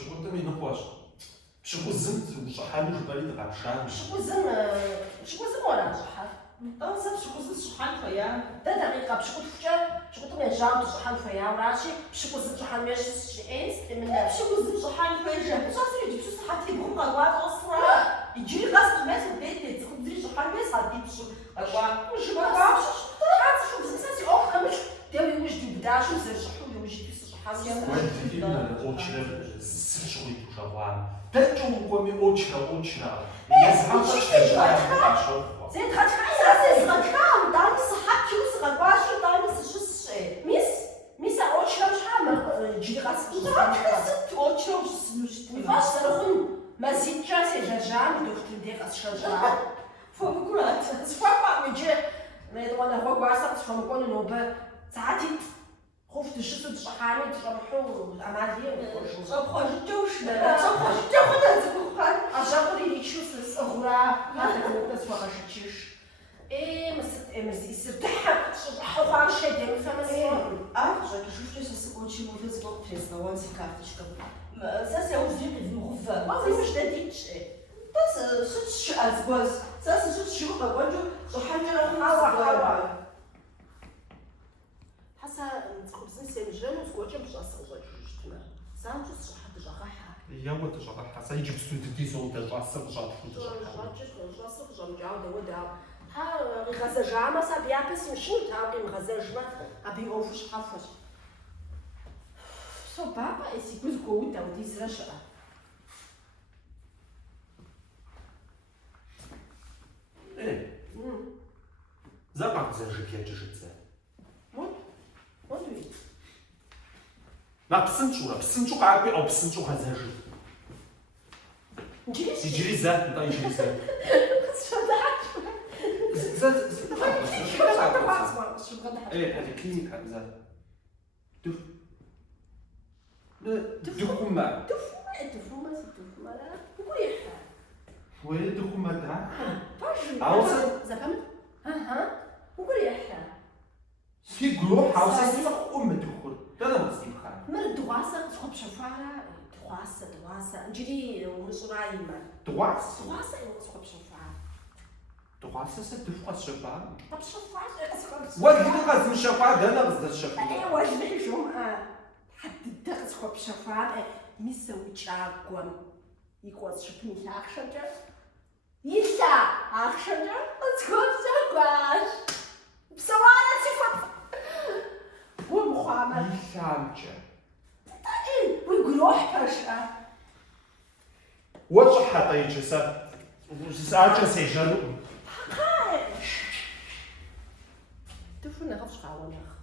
Pşıkıntı mı ne koş? Pşıkızım şahane jübeli de kapşan. Pşıkızım oran şahar. Dansa pşıkızım şahan faya. Da dakika pşıkıtı men jam şahan faya وراشي pşıkızım şahan meşis şe'es من pşıkızım şahan faya jam. Şahsı يجيب صحتي بهم قوات أسرة. يجي غاز الناس البيت تقدري شحال ناس غادي يمشوا قوات. مش بقى حاسس شو بزنسي أخرى مش داوي وجدي بداش وزر شحو وجدي شحال وين تفيدنا أوتشنا سشوي تشوفان. تجوا قومي أوتشنا. يزعل شيء. زين تخاطر صغام داني صحات كيو صغاش داني شش ميس أوتشنا مش عامل جدي غاز ست أوتشنا وش سنوشت فاش تروحون ما زيد جاسي جاجام دكتور دي غاز شجاع فبقولات سفاقا ميجي ما يدوانا هو قاسق فمقول نوبة ساعتي خفت الشتو تشحاني تشرحو الأمالية صبحا جوشنا صبحا جوشنا زبخان أجابري يشوف الصغرى هذا كنت أسوأ غشتشيش إيه مسي سبتحها تشرحو خارج شيء ديما فما سوى أرجع شوف ليش سكوتشي موفيز بوك فيسنا وانسي كارتشكا ساسي وزيك المغفى ما زي مش داديتش بس شتش أزبوز ساسي شتش يوقع وانجو صحاني راه حاسة خبزين سيمجان وسكوتشي مش أصغر جوجتنا سانجو صحة جراحة يا ولد جرح حسا يجيب سويت ديزون تجرح سبجات ها غزة جامع سابيا بس مشين تابي غزة أبي أوفش حفش سو بابا إسي كوز قوتا وديز رشا إيه زبط زرجي بيجي وين لا بسنشو قاعد أو بسنشو خزرجي نجلس يجري زاد نتا يجري زاد شو ضحك زاد شو ضحك إيه هذه كلينيكا زاد دخومة تفهمة لا مريحة وين دخومة ده باجي عاوزة زفهمت ها مريحة في جروح عاوزة تسق دخول ده أنا بصير خان مر دواسة تخب شفارة دواسة نجري ومصراي ما دواس دواسة تخب شفارة دواس ستفقس شفاء طب شفارة أسخر وقت تقص من شفاء ده أنا بس الشفاء أيوة جمعي جمعة حتى الدغز خب شفارة ميسوي تشاقوم يقوز شبني أخشجر يسا أخشجر أسخر شقاش بسوالة صفة ومخامر يسامجة ويقروح برشا وش حتى يجسد ساعة سيجانو تفو نغفش خاوة نغ